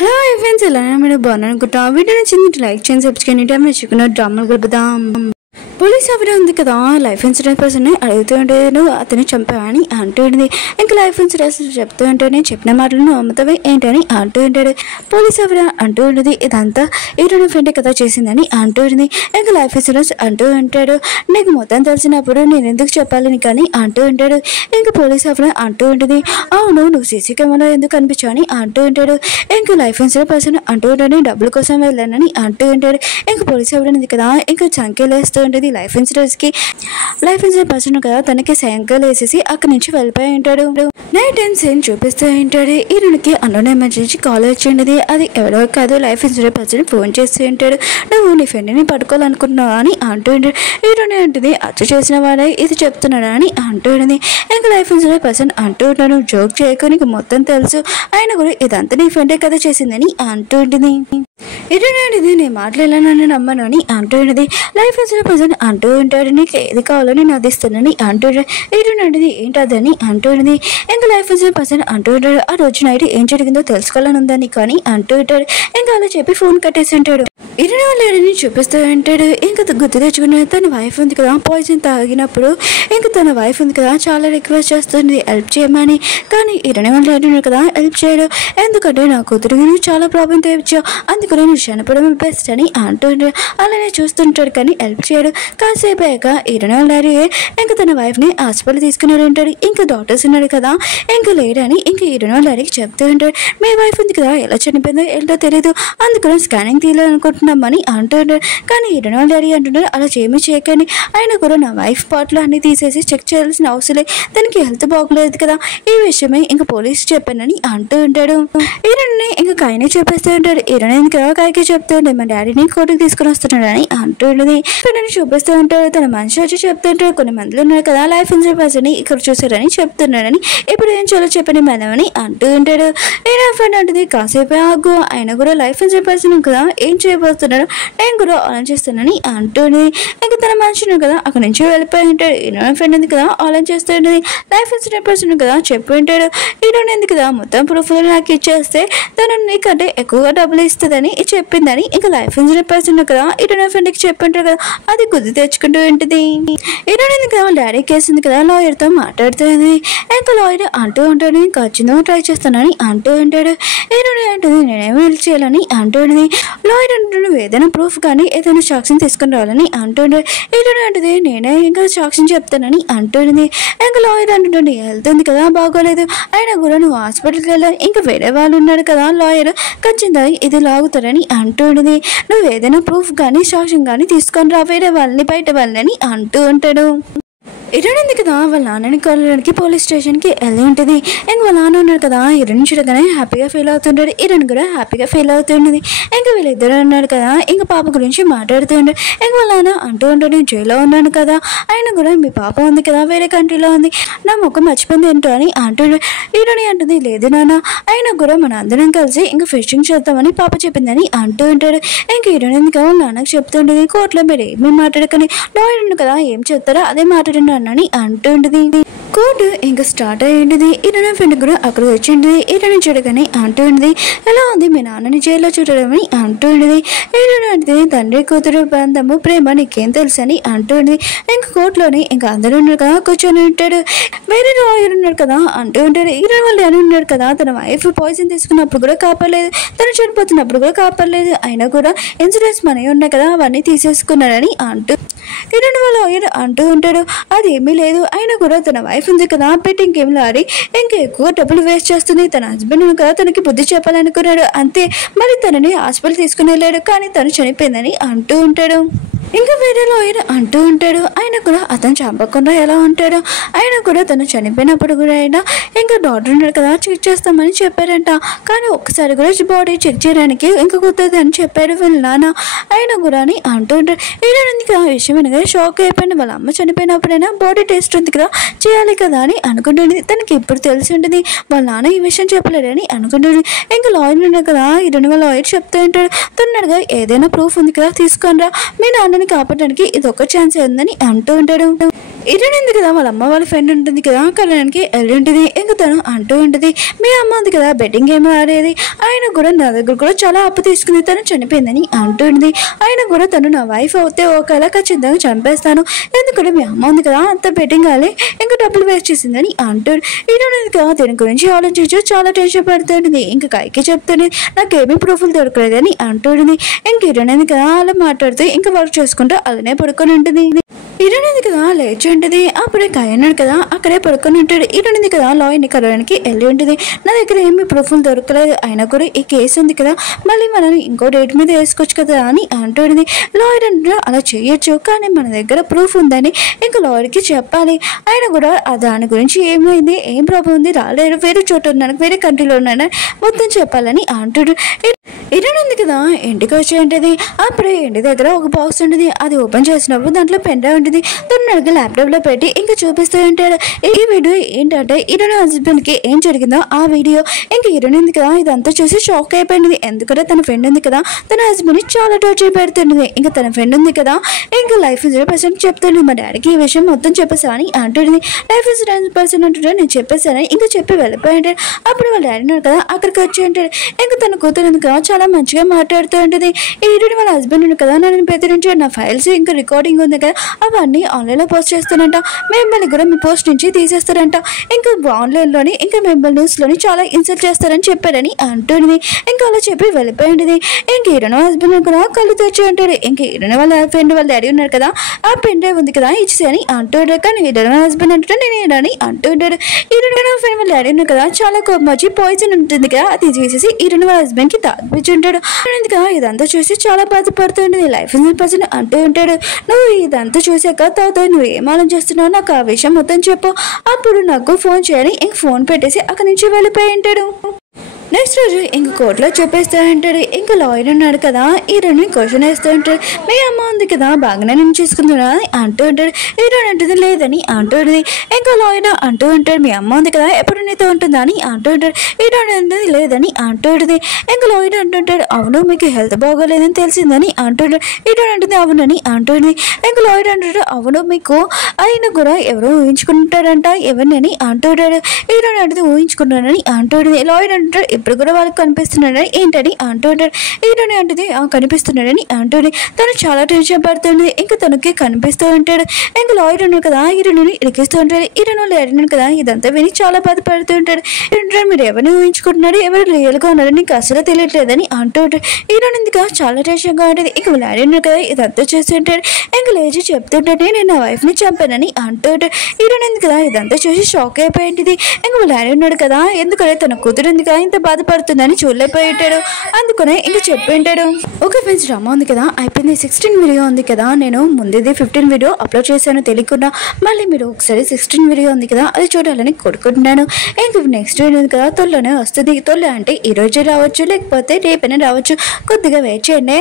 Hello friends, ఎలా మీరు బాగున్నాను అనుకుంటా. వీడియో నచ్చింది లైక్ చేయండి, సబ్స్క్రైబ్ చేయండి. నచ్చుకున్న డ్రామాలు గడుపుదాం. పోలీస్ ఆఫీసర్ ఉంది కదా, లైఫ్ ఇన్సూరెన్స్ పర్సన్ అడుగుతూ ఉంటే నువ్వు అతను చంపావని అంటూ ఉంటుంది. ఇంకా లైఫ్ ఇన్సూరెన్స్ చెప్తూ ఉంటేనే చెప్పిన మాటలను నమ్ముతావే ఏంటని అంటూ ఉంటాడు. పోలీస్ ఆఫీసర్ అంటూ ఉంటుంది, ఇదంతా ఈరోజు ఫ్రెండ్ కదా చేసిందని అంటూ ఉంటుంది. ఇంకా లైఫ్ ఇన్సూరెన్స్ అంటూ ఉంటాడు, నీకు మొత్తం తెలిసినప్పుడు నేను ఎందుకు చెప్పాలని కానీ అంటూ ఉంటాడు. ఇంకా పోలీస్ ఆఫీసర్ అంటూ ఉంటుంది, అవును నువ్వు సీసీ కెమెరా ఎందుకు కనిపించావని అంటూ ఉంటాడు. ఇంకా లైఫ్ ఇన్సూరెన్స్ పర్సన్ అంటూ ఉంటాడు, డబ్బుల కోసం వెళ్ళానని అంటూ ఉంటాడు. ఇంకా పోలీస్ ఆఫీసర్ ఉంది కదా, ఇంకా చంకేలేస్తూ ఉంటుంది లైఫ్ ఇన్సూరెన్స్ కి. లైఫ్ ఇన్సూరెన్స్ పర్సన్ కదా తనకి సైకిల్ వేసేసి అక్కడి నుంచి వెళ్ళిపోయి ఉంటాడు. నైట్ టైం సీన్ చూపిస్తూ ఉంటాడు. ఈయనకి అన్నోన్ ఎమర్జెన్సీ కాల్ వచ్చింది. అది ఎవరో కాదు, లైఫ్ ఇన్సూరెన్స్ పర్సన్ ఫోన్ చేస్తూ ఉంటాడు. నువ్వు నీ ఫ్రెండ్ని పట్టుకోవాలనుకుంటున్నావు అని అంటూ ఉంటాడు. ఈరోజు అంటుంది, అచ్చు చేసిన వాడే ఇది చెప్తున్నాడు అని అంటూ ఉంటుంది. ఇంకా లైఫ్ ఇన్సూరెన్స్ పర్సన్ అంటూ ఉంటాడు, జోక్ చేయకు, నీకు మొత్తం తెలుసు, ఆయన కూడా ఇదంతా నీ ఫ్రెండే కదా చేసిందని అంటూ ఉంటుంది. ఇటునేది నేను మాట్లాడాలని నమ్మను అని అంటూ ఉంటుంది. లైఫ్ ఇన్సూరెన్స్ పర్సన్ అంటూ ఉంటాడు, నీకు ఏది కావాలో నేను అది ఇస్తానని అంటూ ఉంటాడు. ఇటునేది ఏంటదని అంటూ ఉంటుంది. ఇంకా లైఫ్ ఇన్సూరెన్స్ పర్సన్ అంటూ ఉంటాడు, ఆ రోజు నైట్ ఏం జరిగిందో తెలుసుకోవాలని ఉందని కానీ అంటూ ఉంటాడు. ఇంకా అలా చెప్పి ఫోన్ కట్టేసి ఉంటాడు. ఇరవై లేడని చూపిస్తూ ఉంటాడు. ఇంకా గుర్తు తెచ్చుకున్న తన వైఫ్ ఉంది కదా, పాయిజన్ తాగినప్పుడు ఇంకా తన వైఫ్ ఉంది కదా చాలా రిక్వెస్ట్ చేస్తుంది హెల్ప్ చేయమని. కానీ ఇరవై లేడు కదా హెల్ప్ చేయడు, ఎందుకంటే నా కూతురికి నువ్వు చాలా ప్రాబ్లం తెచ్చావు, అందుకని నువ్వు చనిపోవడం బెస్ట్ అని అంటుంటాడు. అలానే చూస్తుంటాడు కానీ హెల్ప్ చేయడు. కాసేపు అయ్యాక ఇరవై లేడు ఇంకా తన వైఫ్ని హాస్పిటల్ తీసుకుని ఉంటాడు. ఇంకా డాక్టర్స్ ఉన్నాడు కదా, ఇంకా లేడని ఇంకా ఇరవై లేడికి చెప్తూ ఉంటాడు, మీ వైఫ్ ఉంది కదా ఎలా చనిపోయిందో ఏంటో తెలియదు, అందుకని స్కానింగ్ తీయాలనుకుంటున్నామని అంటుంటాడు. కానీ ఇరవై డాడీ అంటున్నాడు, అలా చేయకండి, ఆయన కూడా నా వైఫ్ పార్ట్లో అన్ని తీసేసి చెక్ చేయాల్సిన అవసరం లేదు, తనకి హెల్త్ బాగోలేదు కదా, ఈ విషయమే ఇంకా పోలీసు చెప్పానని అంటూ ఉంటాడు. ఈరోజు ఇంకా కాయనే చెప్పేస్తూ ఉంటాడు. ఈరోజు ఇంకా కాయకే చెప్తూ ఉంటాడు, మా డాడీని కోర్టుకు తీసుకుని వస్తున్నాడు అని అంటూ ఉంటుంది. పిల్లల్ని చూపిస్తూ ఉంటాడు, తన మనిషి వచ్చి చెప్తుంటాడు, కొన్ని మందులు ఉన్నారు కదా లైఫ్ ఇన్సూరెన్స్ పర్సన్ ఇక్కడ చూసారని చెప్తున్నాడని, ఇప్పుడు ఏం చేయాలో చెప్పని మేనమని అంటూ ఉంటాడు. ఈరోజు ఫ్రెండ్ అంటుంది, కాసేపు ఆగు, ఆయన కూడా లైఫ్ ఇన్సూరెన్స్ పర్సన్ కదా ఏం చేయబోతున్నాడు నేను కూడా ఆలోచిస్తానని అంటుంది. ఇంకా తన మనిషిని కదా అక్కడ నుంచి వెళ్ళిపోయి ఉంటాడు. ఈరోజు ఫ్రెండ్ ఉంది కదా ఆలోచిస్తూ ఉంటుంది, లైఫ్ ఇన్సూరెన్స్ పర్సన్ కదా చెప్పి ఉంటాడు, ఈరోజు ఎందుకు కదా మొత్తం ప్రూఫ్లు నాకు ఇచ్చేస్తే తను నీకంటే ఎక్కువగా డబ్బులు ఇస్తుందని చెప్పిందని ఇంకా లైఫ్ ఇన్సూరెన్స్ పర్సన్ కదా ఈరోజు ఫ్రెండ్కి చెప్పి ఉంటాడు కదా, అది గుర్తు తెచ్చుకుంటూ ఉంటుంది. ఈరోజు ఎందుకు కదా డాడీ కేసు ఉంది కదా లాయర్తో మాట్లాడుతుంది. ఇంకా లాయర్ అంటూ ఉంటాడు, ఇంకా ఖచ్చితంగా ట్రై చేస్తానని అంటూ ఉంటాడు. ఈరోజు అంటుంది, నేనేమో హెల్ప్ చేయాలని అంటూ ఉంటుంది. లాయర్ అంటున్నాడు, ఏదైనా ప్రూఫ్ కానీ ఏదైనా సాక్ష్యం తీసుకుని రావాలని అంటుండే. ఈరోజు అంటుంది, నేనే ఇంకా సాక్ష్యం చెప్తానని అంటుంది. ఇంకా లాయర్ అంటుండే, హెల్త్ ఉంది కదా బాగోలేదు, అయినా కూడా నువ్వు హాస్పిటల్కి వెళ్ళాలి, ఇంకా వేరే వాళ్ళు ఉన్నారు కదా లాయర్ ఖచ్చితంగా ఇది లాగుతారని అంటుంది. నువ్వు ఏదైనా ప్రూఫ్ కానీ సాక్ష్యం కానీ తీసుకొని రా, వేరే వాళ్ళని బయట వాళ్ళని అంటూ ఉంటాడు. ఇరవై కదా వాళ్ళ నాన్నని కలవడానికి పోలీస్ స్టేషన్కి వెళ్ళి ఉంటుంది. ఇంక వాళ్ళ నాన్న ఉన్నారు కదా, ఇరణ్ చూడగానే హ్యాపీగా ఫీల్ అవుతుంటాడు, ఇరణ్ కూడా హ్యాపీగా ఫీల్ అవుతుంటుంది. ఇంకా వీళ్ళిద్దరు ఉన్నారు కదా, ఇంకా పాప గురించి మాట్లాడుతూ ఉంటాడు. ఇంక వాళ్ళ నాన్న అంటూ ఉంటాడు, నేను జైల్లో ఉన్నాను కదా, ఆయన కూడా మీ పాప ఉంది కదా వేరే కంట్రీలో ఉంది, నా ముఖం మర్చిపోయింది ఏంటో అని అంటుంటాడు. ఇరణి అంటుంది, లేదు నాన్న, అయినా కూడా మన అందరం కలిసి ఇంకా ఫిషింగ్ చేద్దామని పాప చెప్పిందని అంటూ ఉంటాడు. ఇంక ఇరణి వాళ్ళ నాన్నకు చెప్తుంటుంది, కోర్టులో మీరు ఏమేమి మాట్లాడకని, లాయర్ కదా ఏం చెప్తారో అదే మాట్లాడిన అని అంటుంటుంది. కోర్టు ఇంకా స్టార్ట్ అయ్యింది. ఈరోజు ఫ్రెండ్ కూడా అక్కడ వచ్చింది. ఈరోజు చూడగానే అంటుంది, ఎలా ఉంది మీ నాన్నని జైల్లో చూడడమని అంటుంది. ఈరోజు అంటే తండ్రి కూతురు బంధము ప్రేమ నీకేం తెలుసు అని అంటుంది. ఇంకా కోర్టులోని ఇంకా అందరూ ఉన్నారు కదా కూర్చొని ఉంటాడు. వేరే లాయర్ ఉన్నాడు కదా అంటూ ఉంటాడు, ఈరోజు వాళ్ళు అని ఉన్నాడు కదా, తన వైఫ్ పాయిజన్ తీసుకున్నప్పుడు కూడా కాపాడలేదు, తను చనిపోతున్నప్పుడు కూడా కాపాడలేదు, అయినా కూడా ఇన్సూరెన్స్ మనీ ఉన్నాయి కదా అవన్నీ తీసేసుకున్నాడని అంటూ ఈరోజు వాళ్ళ లాయర్ అంటూ ఉంటాడు, అదేమీ లేదు, అయినా కూడా తన వైఫ్ ఉంది కదా బెట్టింగ్ గేమ్లో ఆడి ఇంకా ఎక్కువ డబ్బులు వేస్ట్ చేస్తుంది, తన హస్బెండ్ కదా తనకి బుద్ధి చెప్పాలనుకున్నాడు అంతే, మరి తనని హాస్పిటల్ తీసుకుని వెళ్ళాడు కానీ తను చనిపోయిందని అంటూ ఉంటాడు. ఇంకా వేరే లాయర్ అంటూ ఉంటాడు, ఆయన కూడా అతను చంపకుండా ఎలా ఉంటాడు, ఆయన కూడా తను చనిపోయినప్పుడు కూడా అయినా ఇంకా డాక్టర్ ఉన్నాడు కదా చెక్ చేస్తామని చెప్పారంట, కానీ ఒక్కసారి కూడా బాడీ చెక్ చేయడానికి ఇంకా కుదరదు అని చెప్పారు వీళ్ళ నాన్న, ఆయన కూడా అని అంటూ ఉంటాడు. ఈరోజు ఆ విషయం అనగా షాక్ అయిపోయింది, వాళ్ళ అమ్మ చనిపోయినప్పుడైనా బాడీ టెస్ట్ ఉంది కదా చేయాలి కదా అని అనుకుంటుంది. తనకి ఇప్పుడు తెలిసి ఉంటుంది వాళ్ళ నాన్న ఈ విషయం చెప్పలేడని అనుకుంటుంది. ఇంకా లాయర్ ఉన్నాడు కదా ఈరోజు వాళ్ళ లాయర్ చెప్తూ ఉంటాడు, తొందరగా ఏదైనా ప్రూఫ్ ఉంది కదా తీసుకొని రా, మీ నాన్న కళ్యాణ్ కాపాడడానికి ఇది ఒక ఛాన్స్ ఉందని అంటూ ఉంటాడు. ఇరవై ఉంది కదా వాళ్ళ అమ్మ వాళ్ళ ఫ్రెండ్ ఉంటుంది కదా కళ్యాణ్కి వెళ్ళి ఉంటుంది. ఇంకా తను అంటూ ఉంటుంది, మీ అమ్మ ఉంది కదా బెట్టింగ్ గేమ్ ఆడేది, ఆయన కూడా నా దగ్గర కూడా చాలా అప్పు తీసుకుని తను చనిపోయిందని అంటుంది. ఆయన కూడా తను నా వైఫ్ అవుతే ఒకవేళ ఖచ్చితంగా చంపేస్తాను, ఎందుకంటే మీ అమ్మ ఉంది కదా అంత బెట్టింగ్ ఆడే ఇంకా డబ్బులు వేస్ట్ చేసిందని అంటాడు. ఇరవై కదా దీని గురించి ఆలోచించు చాలా టెన్షన్ పడుతుంది. ఇంకా కైకి చెప్తుంది నాకేమీ ప్రూఫ్లు దొరకలేదని అంటుంది. ఇంక ఇరవై కదా అలా మాట్లాడుతూ ఇంకా వర్క్ చేసుకుంటూ అలానే పడుకొని ఉంటుంది. ఇరవై కదా లేచి ఉంటుంది. అప్పుడే కయ్యన్నాడు కదా అక్కడే పడుకొని ఉంటాడు. ఇరవై కదా లాయర్ని కలవడానికి వెళ్ళి ఉంటుంది. నా దగ్గర ఏమి ప్రూఫ్లు దొరకలేదు, అయినా కూడా ఈ కేసు ఉంది కదా మళ్ళీ మనం ఇంకో డేట్ మీద వేసుకోవచ్చు కదా అని అంటుంది. లాయర్ అంటే అలా చేయొచ్చు, కానీ మన దగ్గర ప్రూఫ్ ఉందని ఇంకా లాయర్కి చెప్పాలి. ఆయన కూడా దాని గురించి ఏమైంది, ఏం ప్రాబ్లం ఉంది, రాలేరు, వేరే చోట ఉన్నాను, వేరే కంట్రీలో ఉన్నాను మొత్తం చెప్పాలని అంటాడు. ఇరవై కదా ఇంటికి వచ్చి ఉంటుంది. అప్పుడే ఇంటి దగ్గర ఒక బాక్స్ ఉంటుంది. అది ఓపెన్ చేసినప్పుడు దాంట్లో పెన్ డ్రైవ్ ఉంటుంది. తొందరగా ల్యాప్టాప్ లో పెట్టి ఇంకా చూపిస్తూ ఉంటాడు. ఈ వీడియో ఏంటంటే ఇరవై హస్బెండ్ కి ఏం జరిగిందో ఆ వీడియో. ఇంకా ఇరవై కదా ఇదంతా చూసి షాక్ అయిపోయింది. ఎందుకంటే తన ఫ్రెండ్ ఉంది కదా తన హస్బెండ్ చాలా టార్చర్ పెడుతుంది. ఇంకా తన ఫ్రెండ్ ఉంది కదా ఇంకా లైఫ్ ఇన్సూరెన్స్ పర్సన్ చెప్తుంది, మా డాడీకి ఈ విషయం మొత్తం చెప్పేసా అని అంటుంది. లైఫ్ ఇన్సూరెన్స్ పర్సన్ అంటుంటే నేను చెప్పేసాను ఇంకా చెప్పి వెళ్ళిపోయి ఉంటాడు. అప్పుడు వాళ్ళ డాడీ ఉన్నాడు కదా అక్కడికి వచ్చి ఉంటాడు. ఇంకా తన కూతురు ఉంది కదా చాలా మంచిగా మాట్లాడుతూ ఉంటుంది. ఈ ఇరవై వాళ్ళ హస్బెండ్ ఉంది కదా నన్ను బెదిరించి నా ఫైల్స్ ఇంకా రికార్డింగ్ ఉంది కదా అవన్నీ ఆన్లైన్లో పోస్ట్ చేస్తానంట, మిమ్మల్ని కూడా మీ పోస్ట్ నుంచి తీసేస్తారంట, ఇంకా ఆన్లైన్లోని ఇంకా మిమ్మల్ని న్యూస్లోని చాలా ఇన్సల్ట్ చేస్తారని చెప్పారని అంటుంది. ఇంకా అలా చెప్పి వెళ్ళిపోయింది. ఇంక ఇరవై హస్బెండ్ కూడా కళ్ళు తెచ్చి ఉంటాడు. ఇంక ఇరవై వాళ్ళ ఫ్రెండ్ వాళ్ళ డాడీ ఉన్నారు కదా ఆ పెన్ డ్రైవ్ ఉంది కదా ఇచ్చి అని అంటాడు. కానీ ఇరవై హస్బెండ్ అంటే నేను ఇరని అంటుంటాడు. ఇరవై ఫ్రెండ్ వాళ్ళ డాడీ ఉన్నారు కదా చాలా కోపం వచ్చి పాయిజన్ ఉంటుంది కదా అది తీసేసి ఇరవై వాళ్ళ హస్బెండ్ కి తాగిపించి ఉంటాడు. కదా ఇదంతా చూసి చాలా బాధపడుతుంటుంది. లైఫ్ ఇన్సూరెన్స్ పర్సన్ అంటూ ఉంటాడు, నువ్వు ఇదంతా చూసాక తర్వాత నువ్వు ఏం ఆలోచిస్తున్నావు నాకు ఆ విషయం మొత్తం చెప్పు, అప్పుడు నాకు ఫోన్ చేయాలి. ఇంక ఫోన్ పెట్టేసి అక్కడి నుంచి వెళ్ళిపోయి ఉంటాడు. నెక్స్ట్ రోజు ఇంక కోర్టులో చెప్పేస్తూ ఉంటాడు. ఇంకా లాయర్ ఉన్నాడు కదా హీరోని క్వశ్చన్ వేస్తూ ఉంటాడు, మీ అమ్మ ఉంది కదా బాగానే నేను చేసుకుంటున్నా అని అంటూ ఉంటాడు. హీరోని అంటుంది లేదని అంటూ ఉంటుంది. ఇంకా లాయర్ అంటూ ఉంటాడు, మీ అమ్మ ఉంది కదా ఎప్పుడు నీతో ఉంటుందా అని అంటూ ఉంటాడు. హీరోని అంటుంది లేదని అంటూ ఉంటుంది. ఇంకా లాయర్ అంటుంటాడు, అవును మీకు హెల్త్ బాగోలేదని తెలిసిందని అంటుంటాడు. హీరోని అంటుంది అవునని అంటుంది. ఇంకా లాయర్ అంటాడు, అవును మీకు ఆయన కూడా ఎవరో ఊహించుకుంటాడంట ఎవరిని అంటుంటాడు. హీరోని అంటుంది ఊహించుకుంటాడని అంటుంది. లాయర్ అంటాడు ఇప్పుడు కూడా వాళ్ళకి కనిపిస్తున్నాడని ఏంటని అంటుంటాడు. హీరోని అంటుంది కనిపిస్తున్నాడని అంటుంది. తను చాలా టెన్షన్ పడుతుంది. ఇంకా తనకి కనిపిస్తూ ఉంటాడు. ఇంకా లాయర్ ఉన్నాడు కదా హీరోని ఇరికిస్తూ ఉంటాడు. హీరోని లేడు కదా ఇదంతా విని చాలా బాధపడుతూ ఉంటాడు. మీరు ఎవరిని ఊహించుకుంటున్నాడు ఎవరు రియల్గా ఉన్నాడు నీకు అసలు తెలియట్లేదని అంటూ ఉంటాడు. హీరోని చాలా టెన్షన్గా ఉంటుంది. ఇంకా లాయర్ ఉన్నాడు కదా ఇదంతా చేస్తుంటాడు. ఇంకా లేచి చెప్తుంటాడు నేను నా వైఫ్ని చంపానని అంటూ ఉంటాడు. హీరోని కదా ఇదంతా చూసి షాక్ అయిపోయింది. ఇంకా లాయర్ ఉన్నాడు కదా ఎందుకంటే తన కూతురు ఉంది కదా ఇంత బాధపడుతుందని చూడలేకపోయి ఉంటాడు. అందుకనే ఇంకా చెప్పి ఉంటాడు. ఓకే ఫ్రెండ్స్ డ్రామా ఉంది కదా అయిపోయింది. 16 వీడియో ఉంది కదా నేను ముందుది 15 వీడియో అప్లోడ్ చేశాను తెలియకుండా, మళ్ళీ మీరు ఒకసారి 16 వీడియో ఉంది కదా అది చూడాలని కోరుకుంటున్నాను. ఇంకా నెక్స్ట్ వీడియో ఉంది కదా త్వరలోనే వస్తుంది. త్వరలో అంటే ఈ రోజే రావచ్చు లేకపోతే రేపైనా రావచ్చు, కొద్దిగా వెయిట్ చేయండి.